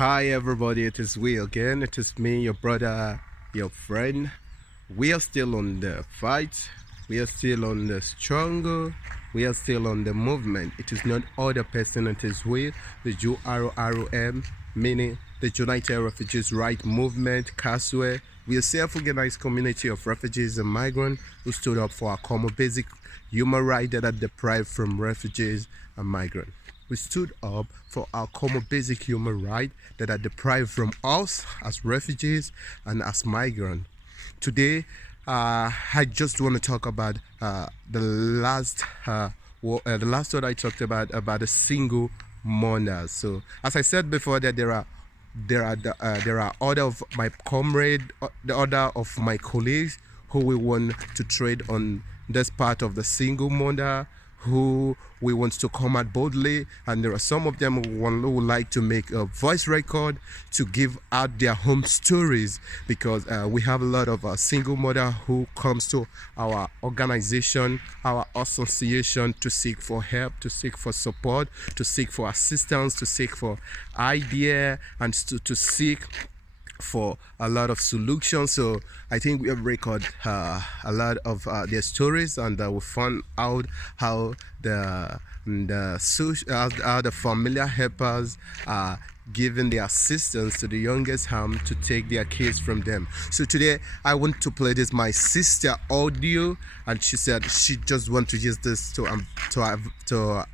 Hi everybody, it is we again. It is me, your brother, your friend. We are still on the fight. We are still on the struggle. We are still on the movement. It is not other person, it is we, the URRM, meaning the United Refugees Right Movement, CASWE. We are a self-organized community of refugees and migrants who stood up for our common basic human rights that are deprived from refugees and migrants. We stood up for our common basic human rights that are deprived from us as refugees and as migrants. Today, I just want to talk about the last one I talked about a single mother. So, as I said before, that there are other of my comrades, the other of my colleagues who we want to trade on this part of the single mother, who we want to come out boldly, and there are some of them who would like to make a voice record to give out their home stories, because we have a lot of single mother who comes to our organization, our association, to seek for help, to seek for support, to seek for assistance, to seek for idea, and to seek for a lot of solutions. So I think we have recorded a lot of their stories, and we found out how the familiar helpers are giving the assistance to the youngest harm to take their kids from them. So today I want to play this my sister audio, and she said she just want to use this to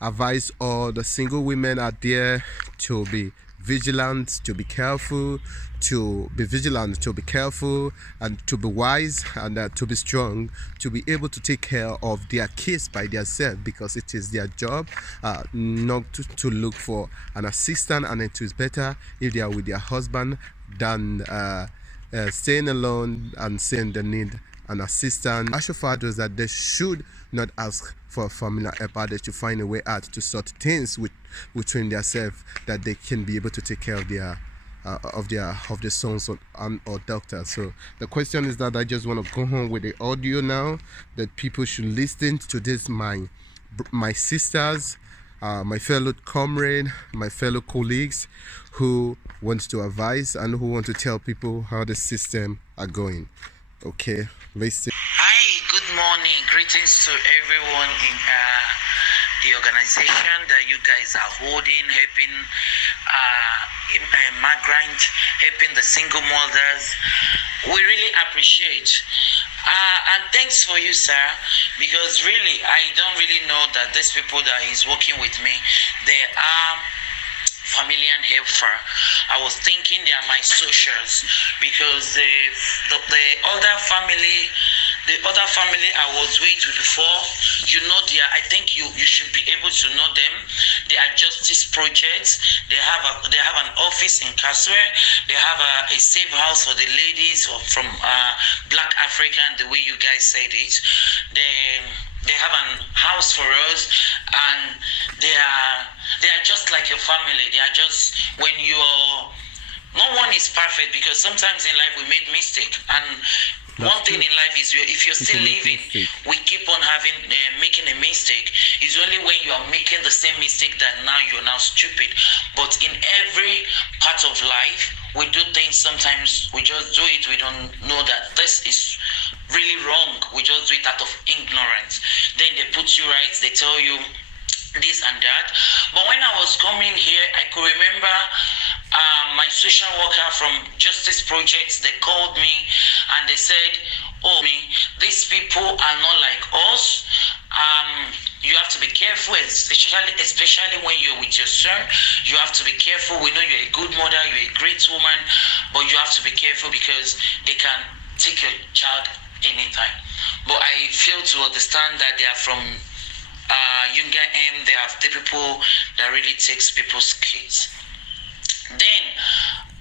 advise all the single women out there to be vigilant, to be careful, to be vigilant, to be careful, and to be wise, and to be strong, to be able to take care of their kids by themselves, because it is their job not to look for an assistant, and it is better if they are with their husband than staying alone and saying they need an assistant. I should fathers that they should not ask for a familiar helper. They should find a way out to sort things between themselves, that they can be able to take care of their sons or doctors. So the question is that I just want to go home with the audio now, that people should listen to this. My sisters, my fellow comrade, my fellow colleagues who want to advise and who want to tell people how the system are going. Okay, listen. Hi, good morning. Greetings to everyone in the organization that you guys are holding, helping migrant, helping the single mothers. We really appreciate. And thanks for you, sir, because really, I don't really know that these people that is working with me, they are family and helper. I was thinking they are my socials, because the other family I was with before, I think you should be able to know them. They are justice projects. They have an office in Kaswe. They have a safe house for the ladies from Black African, the way you guys said it. They have an house for us, and they are just like a family. They are just, when no one is perfect, because sometimes in life we made mistake, and one thing in life is, if you're still living, we keep on making a mistake. It's only when you are making the same mistake that now you're now stupid. But in every part of life, we do things, sometimes we just do it, we don't know that this is really wrong. We just do it out of ignorance. Then they put you right, they tell you this and that. But when I was coming here, I could remember my social worker from Justice Projects. They called me and they said, these people are not like us. You have to be careful, especially when you're with your son. You have to be careful. We know you're a good mother, you're a great woman, but you have to be careful, because they can take your child anytime. But I fail to understand that they are from Younger M. They have the people that really takes people's kids. Then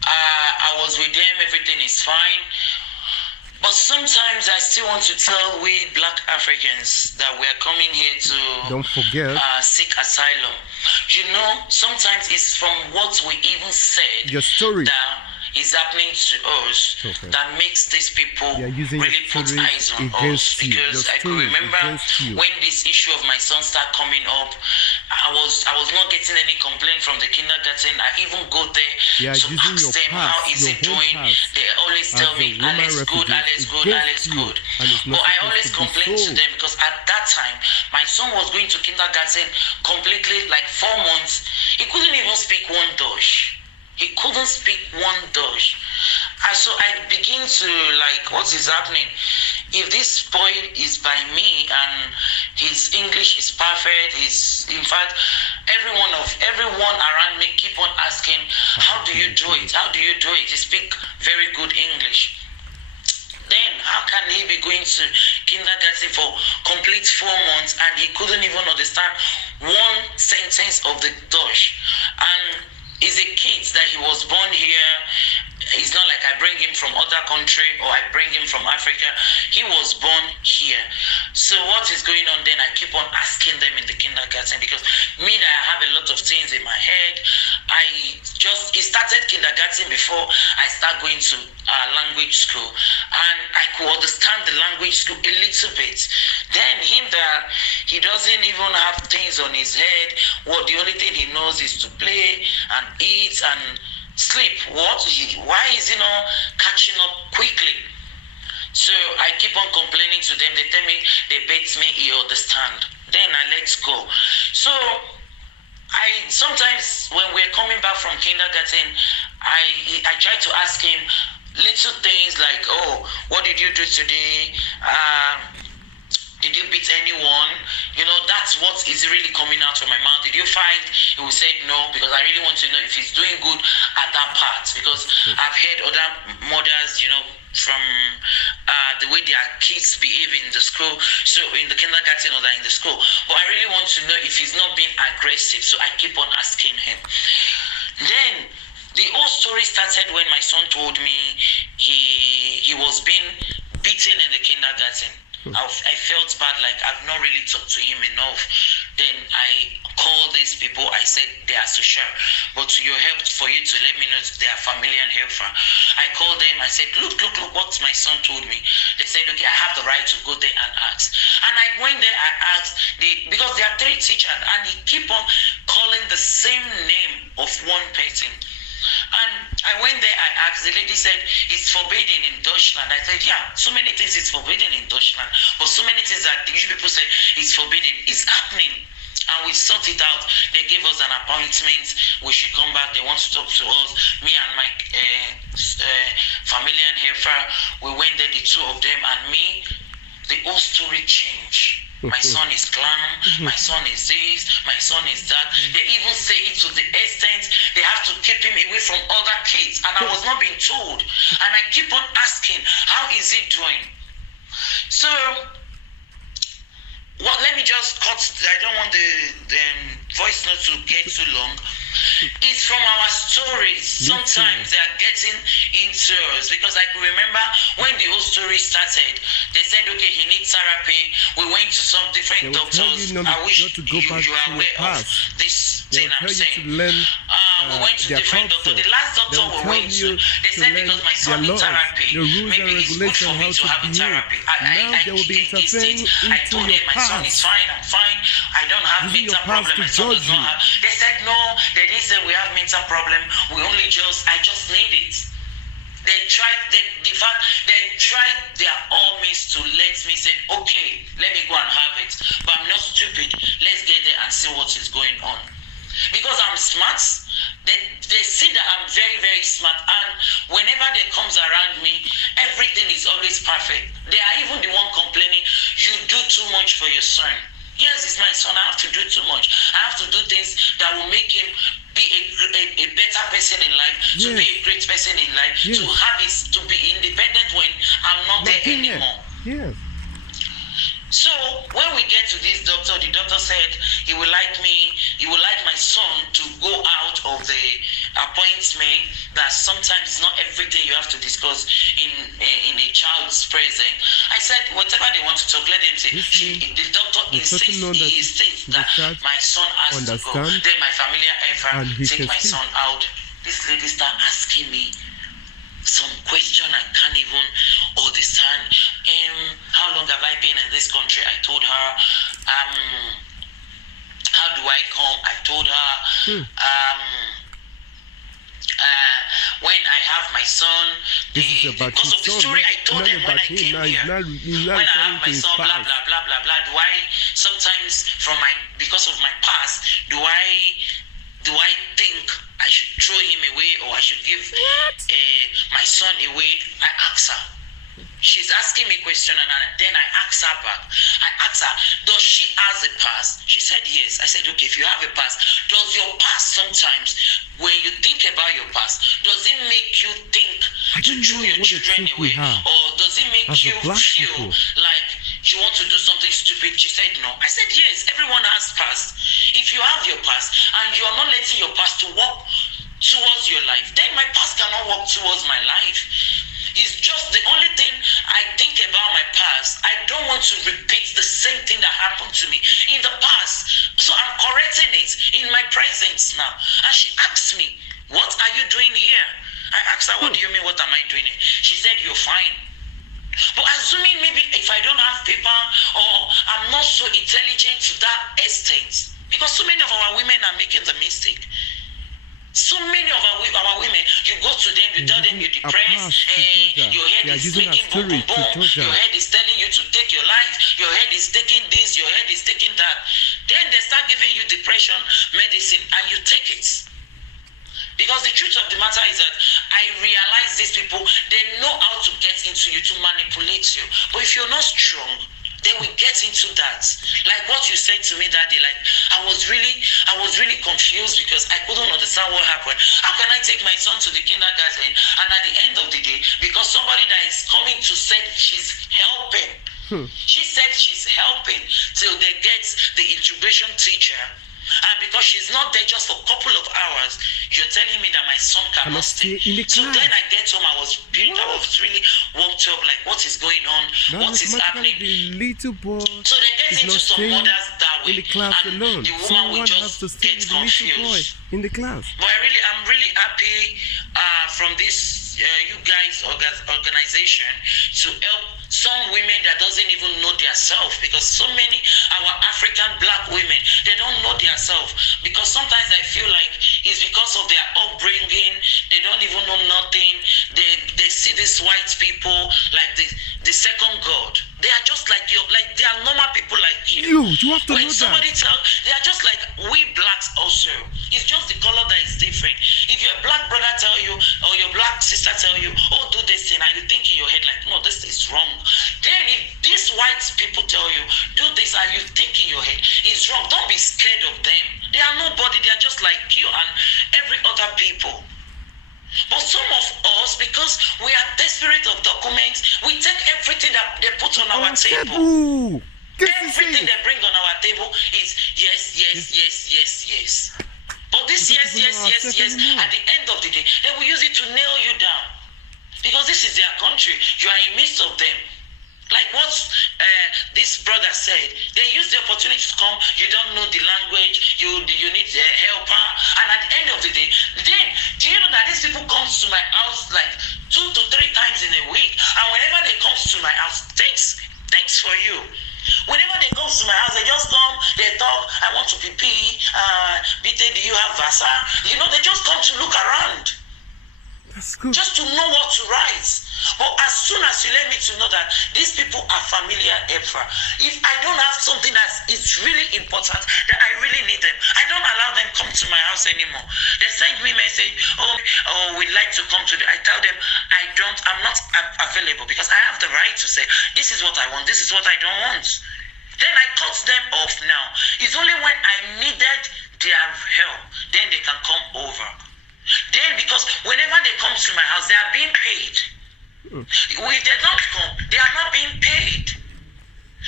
I was with them, everything is fine. But sometimes I still want to tell we Black Africans that we are coming here to don't forget seek asylum. Sometimes it's from what we even said, your story that is happening to us, that makes these people really put eyes on us. Because I could remember when this issue of my son started coming up, I was not getting any complaint from the kindergarten. I even go there to ask them how is it doing. They always tell me Alex good, Alex good, Alex good. But I always complain to them because at that time my son was going to kindergarten completely, like 4 months. He couldn't even speak one Dutch. He couldn't speak one Dutch. So I begin to like, what is happening? If this boy is by me and his English is perfect, in fact, everyone around me keep on asking, how do you do it? How do you do it? You speak very good English. Then how can he be going to kindergarten for complete 4 months and he couldn't even understand one sentence of the Dutch? And is a kid that he was born here. It's not like I bring him from other country or I bring him from Africa. He was born here. So what is going on then? I keep on asking them in the kindergarten because me that I have a lot of things in my head. It started kindergarten before I start going to language school, and I could understand the language school a little bit. Then him that he doesn't even have things on his head. The only thing he knows is to play and eat and sleep. Why is he not catching up quickly? So I keep on complaining to them. They tell me, they bet me he understand. Then I let go. So I sometimes when we're coming back from kindergarten, I try to ask him little things like, oh, what did you do today? Did you beat anyone? That's what is really coming out of my mouth. Did you fight? He will say no, because I really want to know if he's doing good at that part. Because I've heard other mothers, from the way their kids behave in the school, so in the kindergarten or in the school. But I really want to know if he's not being aggressive, so I keep on asking him. Then the whole story started when my son told me he was being beaten in the kindergarten. I felt bad, like I've not really talked to him enough. Then I called these people. I said they are social, but to your help, for you to let me know they are family and helper. I called them. I said, look what my son told me. They said, okay, I have the right to go there and ask. And I went there. I asked because there are 3 teachers, and he keep on calling the same name of one person. And I went there, I asked, the lady said, it's forbidden in Deutschland. I said, yeah, so many things is forbidden in Deutschland, but so many things that you people say it's forbidden, it's happening. And we sort it out. They gave us an appointment. We should come back. They want to talk to us. Me and my family and helper, we went there, the 2 of them, and me, the whole story changed. My son is clown, my son is this, my son is that. They even say it to the extent they have to keep him away from other kids. And I was not being told. And I keep on asking, how is he doing? So, let me just cut. I don't want the voice note to get too long. It's from our stories. Sometimes they are getting into us, because I can remember when the whole story started, they said, okay, he needs therapy. We went to some different doctors. I wish you are aware of this thing I'm saying. We went to different doctors. The last doctor we went to, they said because my son needs therapy, maybe it's good for me to have a therapy. I kick against it. I told them my son is fine, I'm fine. I don't have mental problem. My son does not have. They said no. They didn't say we have mental problem. I just need it. They tried their all means to let me say, okay, let me go and have it. But I'm not stupid. Let's get there and see what is going on. Because I'm smart, they see that I'm very, very smart, and whenever they comes around me, everything is always perfect. They are even the one complaining, you do too much for your son. Yes, it's my son. I have to do too much. I have to do things that will make him be a better person in life, to be a great person in life, to be independent when I'm not there anymore. Yes. So when we get to this doctor, the doctor said he would like my son to go out of the appointment, that sometimes it's not everything you have to discuss in a child's presence. I said, whatever they want to talk, let them say. The doctor insists that my son has to go. Then my familiar effort take my son out. This lady start asking me some question I can't even understand. How long have I been in this country? I told her How do I come? I told her, when I have my son, because of the story I told them when I came here, when I have my son, blah blah blah blah blah. Do I sometimes because of my past, do I think I should throw him away or I should give my son away? I ask her. She's asking me a question and then I ask her back. I asked her, does she have a past? She said yes. I said, okay, if you have a past, does your past sometimes, when you think about your past, does it make you think to throw your children away? Or does it make you feel like you want to do something stupid? She said no. I said yes, everyone has past. If you have your past and you are not letting your past to walk towards your life, then my past cannot walk towards my life. It's just the only thing I think about my past. I don't want to repeat the same thing that happened to me in the past. So I'm correcting it in my presence now. And she asked me, what are you doing here? I asked her, what do you mean, what am I doing here? She said, you're fine. But assuming maybe if I don't have paper or I'm not so intelligent to that extent, because so many of our women are making the mistake. So many of our women, you go to them, you tell them you're depressed, your head is making boom, boom, boom, your head is telling you to take your life, your head is taking this, your head is taking that. Then they start giving you depression medicine and you take it. Because the truth of the matter is that I realize these people, they know how to get into you, to manipulate you. But if you're not strong, they will get into that. Like what you said to me that day, like I was really confused because I couldn't understand what happened. How can I take my son to the kindergarten and at the end of the day, because somebody that is coming to say she's helping, she said she's helping till they get the integration teacher. And because she's not there just for a couple of hours, you're telling me that my son cannot stay. So then I get home, I was really worked up, like what is going on, what is happening. The little boy so they get into some mothers that way, in the class and alone. the woman Someone will has to just stay get with the little boy confused. in the class. But I'm really happy from this you guys organization to help some women that doesn't even know their self, because so many our African black women, they don't know their self, because sometimes I feel like it's because of their upbringing, they don't even know nothing. They see these white people like the second god. They are just like you, like they are normal people like you. You have to When know somebody that. they are just like we blacks also. It's just the color that is different. If your black brother tell you or your black sister tell you, oh, do this thing, and you think in your head like, no, this is wrong. Then if these white people tell you, do this, and you think in your head, it's wrong, don't be scared of them. They are nobody. They are just like you and every other people. But some of us, because we are desperate of documents, we take everything that they put on our table. Everything they bring on our table is yes. But this yes, at the end of the day, they will use it to nail you down. Because this is their country. You are in midst of them. Like what this brother said, they use the opportunity to come. You don't know the language. You need a helper. And at the end of the day, then do you know that these people come to my house like 2 to 3 times in a week? And whenever they come to my house, thanks for you. Whenever they come to my house, they just come, they talk, I want to pee. BT, do you have Vasa? You know, they just come to look around. That's good. Just to know what to write. But as soon as you let me to know that these people are familiar Ephra, if I don't have something that is really important, that I really need them, I don't allow them come to my house anymore. They send me message, oh, we'd like to come to I tell them I'm not available, because I have the right to say, this is what I want, this is what I don't want. Then I cut them off now. It's only when I needed their help, then they can come over. Then, because whenever they come to my house, they are being paid. If they don't come, they are not being paid.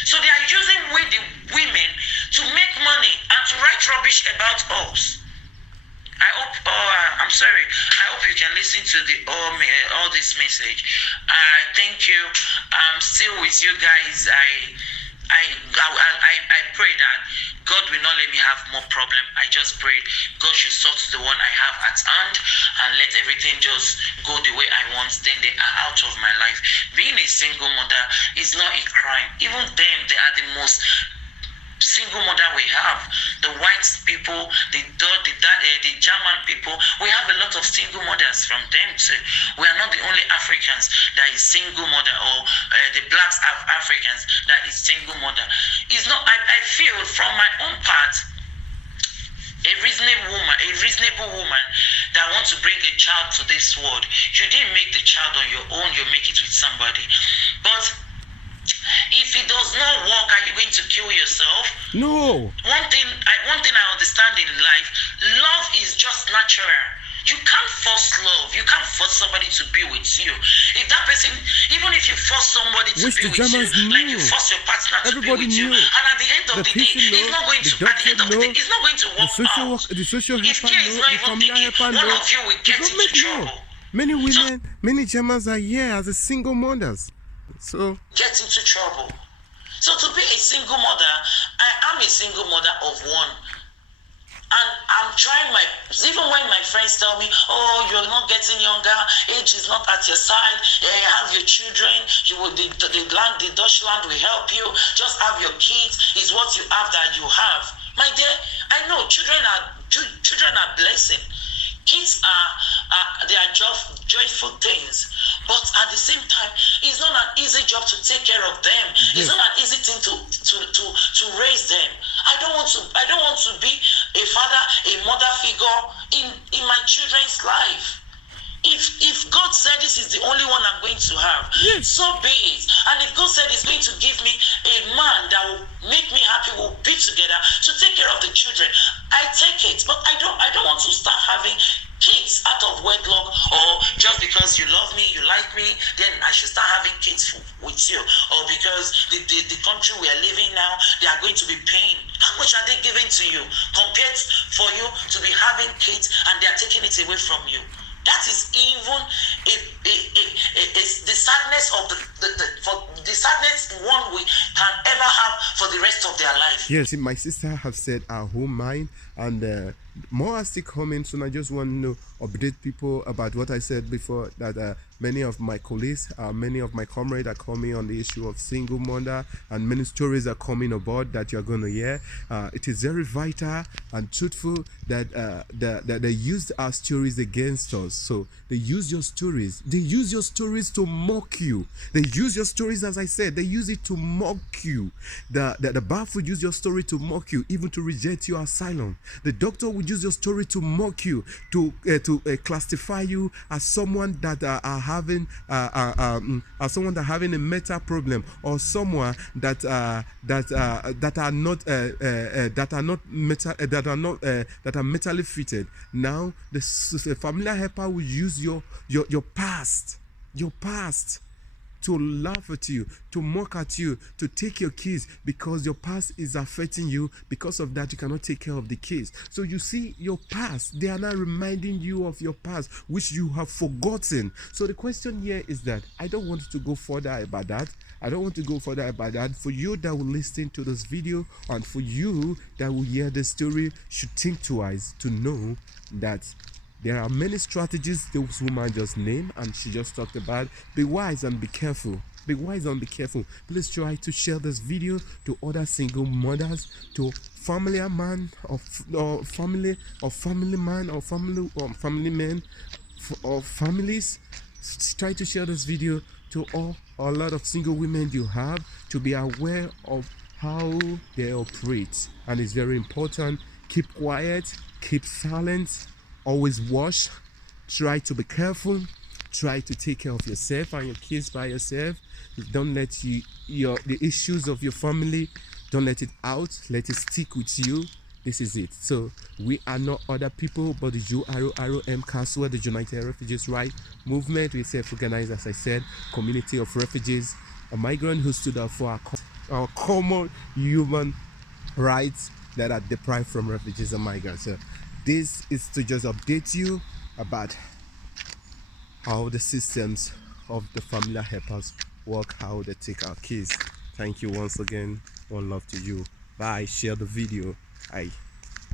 So they are using the women to make money and to write rubbish about us. I hope, I'm sorry, I hope you can listen to all this message. Thank you. I'm still with you guys. I pray that God will not let me have more problem. I just pray God should sort the one I have at hand and let everything just go the way I want. Then they are out of my life. Being a single mother is not a crime. Even them, they are the most single single mother we have. The white people, the German people, we have a lot of single mothers from them too. We are not the only Africans that is single mother, or the blacks Africans that is single mother. It's not. I feel from my own part, a reasonable woman that wants to bring a child to this world, you didn't make the child on your own, you make it with somebody. But if it does not work, are you going to kill yourself? No. One thing I understand in life, love is just natural. You can't force love. You can't force somebody to be with you. If that person, even if you force somebody to be with you, like you force your partner to be with you, and at the end of the day, it's not going to. At the end of the day, it's not going to work out. The social If care is not even taken, one of you will get into trouble. Many women, many Germans are here as a single mothers. So get into trouble. So to be a single mother, I am a single mother of one. And I'm trying even when my friends tell me, oh, you're not getting younger, age is not at your side, have your children, the Deutschland will help you, just have your kids, is what you have that you have. My dear, I know children are blessing. Kids they are joyful things, but at the same time, it's not an easy job to take care of them. Yes. It's not an easy thing to raise them. I don't want to be a father, a mother figure in my children's life. If God said this is the only one I'm going to have, yes, so be it. And if God said He's going to give me a man that will make me happy, we'll be together to take care of the children, I take it. But I don't want to start having kids out of wedlock, or just because you love me, you like me, then I should start having kids with you, or because the country we are living now, they are going to be paying. How much are they giving to you compared for you to be having kids, and they are taking it away from you? That is even the sadness of the sadness one we can ever have for the rest of their life. Yes, my sister have said our whole mind, and more are still coming. So I just want to update people about what I said before, that many of my colleagues, many of my comrades are coming on the issue of single mother, and many stories are coming aboard that you're going to hear. It is very vital and truthful that they used our stories against us. So they use your stories. They use your stories to mock you. They use your stories, as I said, they use it to mock you. The BAF would use your story to mock you, even to reject your asylum. The doctor would use your story to mock you, to classify you as someone that are having a mental problem, or someone that are mentally fitted. Now the familiar helper will use your past to laugh at you, to mock at you, to take your kids, because your past is affecting you. Because of that, you cannot take care of the kids. So you see, your past, they are now reminding you of your past, which you have forgotten. So the question here is that I don't want to go further about that. For you that will listen to this video, and for you that will hear the story, should think twice to know that there are many strategies this woman just named, and she just talked about. Be wise and be careful. Be wise and be careful. Please try to share this video to other single mothers, to family man, or family man, or family men, or families. Try to share this video to a lot of single women you have, to be aware of how they operate. And it's very important. Keep quiet, keep silent. Always wash. Try to be careful. Try to take care of yourself and your kids by yourself. Don't let the issues of your family, don't let it out. Let it stick with you. This is it. So we are not other people but the URORM Council, the United Refugees Rights Movement. We self-organized, as I said, community of refugees, a migrant who stood up for our common human rights that are deprived from refugees and migrants. So this is to just update you about how the systems of the familiar helpers work, how they take our kids. Thank you once again. One love to you. Bye. Share the video. Bye.